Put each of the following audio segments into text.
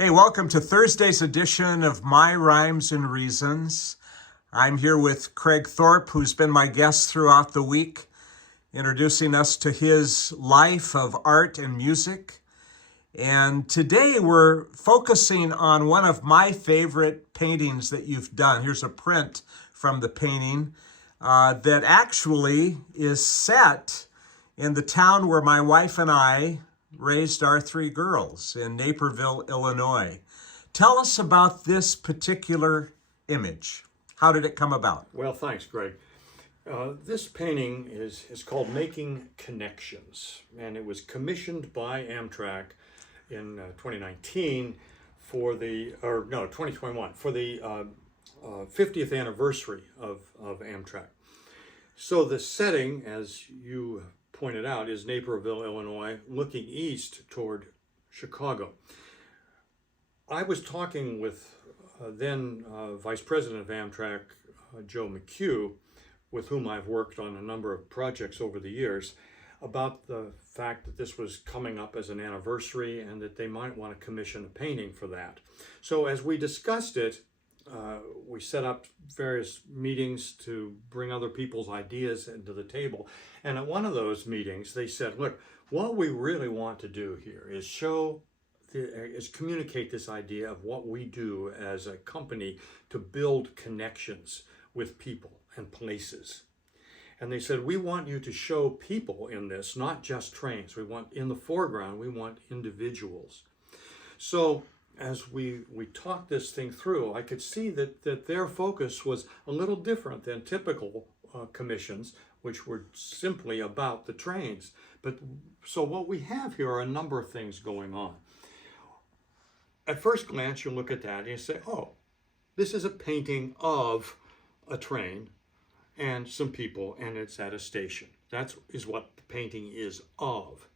Hey, welcome to Thursday's edition of My Rhymes and Reasons. I'm here with Craig Thorpe, who's been my guest throughout the week, introducing us to his life of art and music. And today we're focusing on one of my favorite paintings that you've done. Here's a print from the painting that actually is set in the town where my wife and I raised our three girls in Naperville, Illinois. Tell us about this particular image. How did it come about? Well, thanks, Greg. This painting is called Making Connections, and it was commissioned by Amtrak in 2019 for 2021 for the 50th anniversary of Amtrak. So the setting, as you pointed out, is Naperville, Illinois, looking east toward Chicago. I was talking with then Vice President of Amtrak, Joe McHugh, with whom I've worked on a number of projects over the years, about the fact that this was coming up as an anniversary and that they might want to commission a painting for that. So as we discussed it, we set up various meetings to bring other people's ideas into the table. And at one of those meetings, they said, look, what we really want to do here is communicate this idea of what we do as a company to build connections with people and places. And they said, we want you to show people in this, not just trains. We want, in the foreground, we want individuals. So as we talked this thing through, I could see that their focus was a little different than typical commissions, which were simply about the trains. But so what we have here are a number of things going on. At first glance, you look at that and you say, oh, this is a painting of a train and some people, and it's at a station. That is what the painting is of.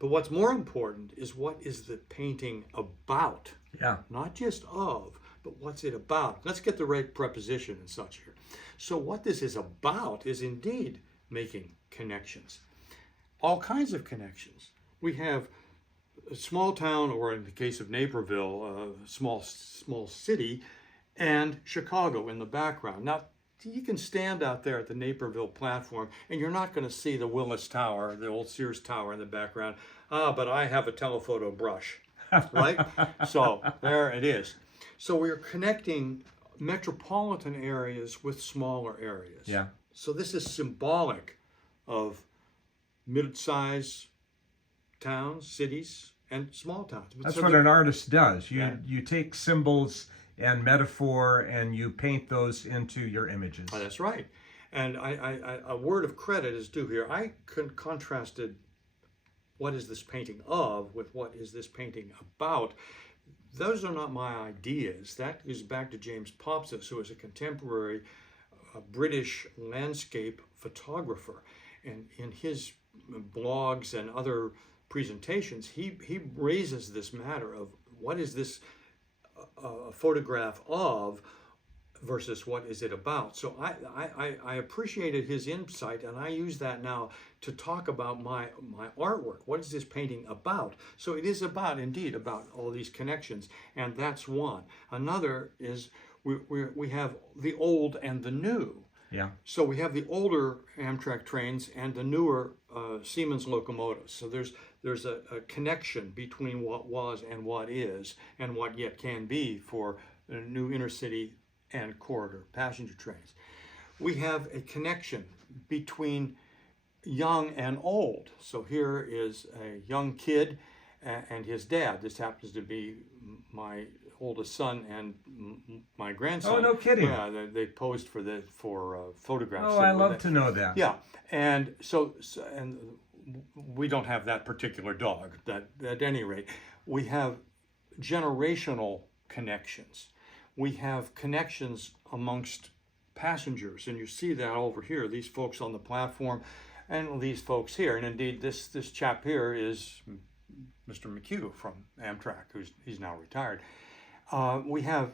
But what's more important is what is the painting about? Yeah. Not just of, but what's it about? Let's get the right preposition and such here. So what this is about is indeed making connections. All kinds of connections. We have a small town, or in the case of Naperville, a small city, and Chicago in the background. Now, you can stand out there at the Naperville platform and you're not going to see the Willis Tower, the old Sears Tower in the background. But I have a telephoto brush, right? So there it is. So we're connecting metropolitan areas with smaller areas. Yeah. So this is symbolic of mid-size towns, cities, and small towns. That's so what an artist does. Yeah. You take symbols and metaphor and you paint those into your images. That's right. And a word of credit is due here. I contrasted what is this painting of with what is this painting about. Those are not my ideas. That goes back to James Popsis, who is a contemporary British landscape photographer. And in his blogs and other presentations, he raises this matter of what is this a photograph of versus what is it about. So I appreciated his insight, and I use that now to talk about my artwork. What is this painting about? So it is indeed about all these connections, and that's one. Another is we have the old and the new. Yeah. So we have the older Amtrak trains and the newer Siemens locomotives. So there's a connection between what was and what is and what yet can be for new intercity and corridor passenger trains. We have a connection between young and old. So here is a young kid and his dad. This happens to be my oldest son and my grandson. Oh, no kidding. Yeah, they posed for photographs. Oh, I love to know that. Yeah, and so we don't have that particular dog. That at any rate, we have generational connections. We have connections amongst passengers, and you see that over here. These folks on the platform, and these folks here, and indeed this chap here is Mr. McHugh from Amtrak, he's now retired. We have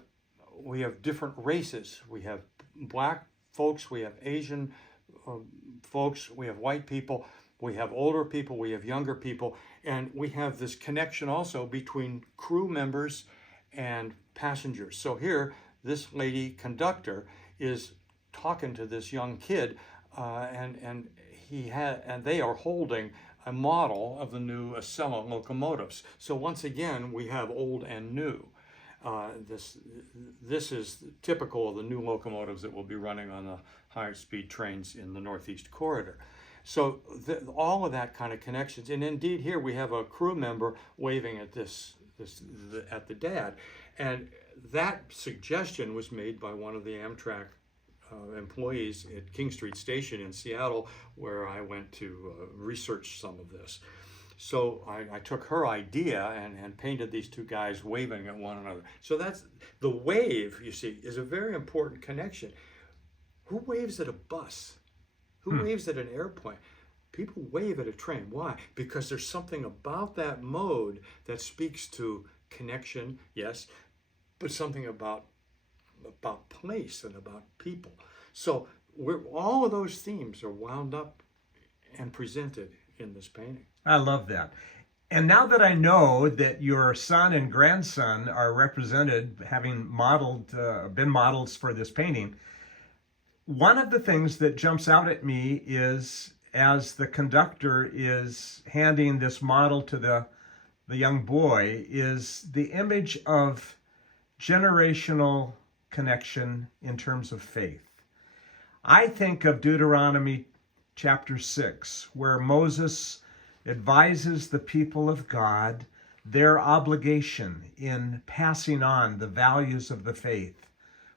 different races. We have black folks. We have Asian folks. We have white people. We have older people, we have younger people, and we have this connection also between crew members and passengers. So here, this lady conductor is talking to this young kid, and they are holding a model of the new Acela locomotives. So once again, we have old and new. This is typical of the new locomotives that will be running on the higher speed trains in the Northeast Corridor. So all of that kind of connections, and indeed here we have a crew member waving at at the dad, and that suggestion was made by one of the Amtrak employees at King Street Station in Seattle, where I went to research some of this. So I took her idea and painted these two guys waving at one another. So that's the wave, you see, is a very important connection. Who waves at a bus? Who waves at an airplane? People wave at a train. Why? Because there's something about that mode that speaks to connection, yes, but something about place and about people. So all of those themes are wound up and presented in this painting. I love that. And now that I know that your son and grandson are represented, having been models for this painting, one of the things that jumps out at me is, as the conductor is handing this model to the young boy, is the image of generational connection in terms of faith. I think of Deuteronomy chapter 6, where Moses advises the people of God their obligation in passing on the values of the faith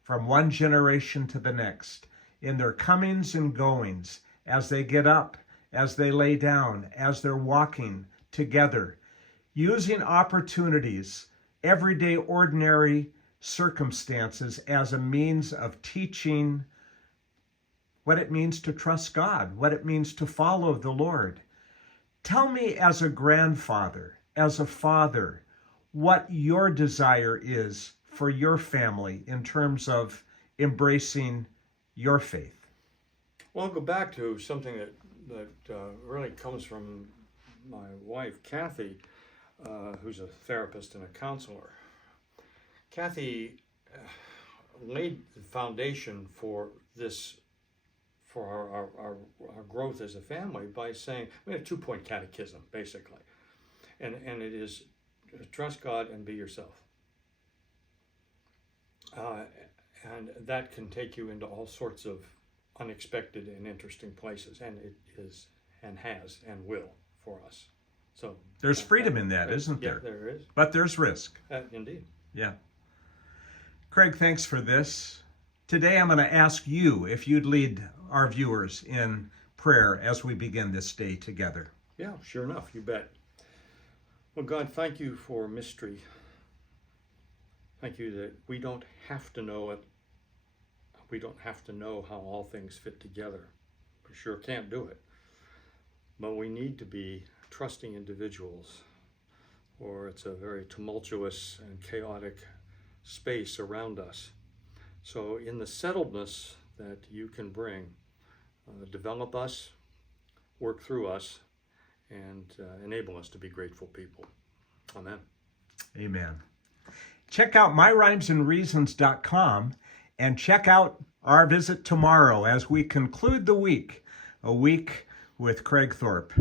from one generation to the next, in their comings and goings, as they get up, as they lay down, as they're walking together, using opportunities, everyday ordinary circumstances, as a means of teaching what it means to trust God, what it means to follow the Lord. Tell me, as a grandfather, as a father, what your desire is for your family in terms of embracing your faith. Well, I'll go back to something that really comes from my wife, Kathy, who's a therapist and a counselor. Kathy laid the foundation for this, for our growth as a family, by saying, we have a 2-point catechism, basically. And it is trust God and be yourself. And that can take you into all sorts of unexpected and interesting places, and it is and has and will for us. So there's freedom in that, isn't there? Yeah, there is. But there's risk. Indeed. Yeah. Craig, thanks for this. Today I'm going to ask you if you'd lead our viewers in prayer as we begin this day together. Yeah, sure enough, you bet. Well, God, thank you for mystery. Thank you that we don't have to know it. We don't have to know how all things fit together. We sure can't do it. But we need to be trusting individuals, or it's a very tumultuous and chaotic space around us. So in the settledness that you can bring, develop us, work through us, and enable us to be grateful people. Amen. Amen. Check out myrhymesandreasons.com and check out our visit tomorrow as we conclude the week, a week with Craig Thorpe.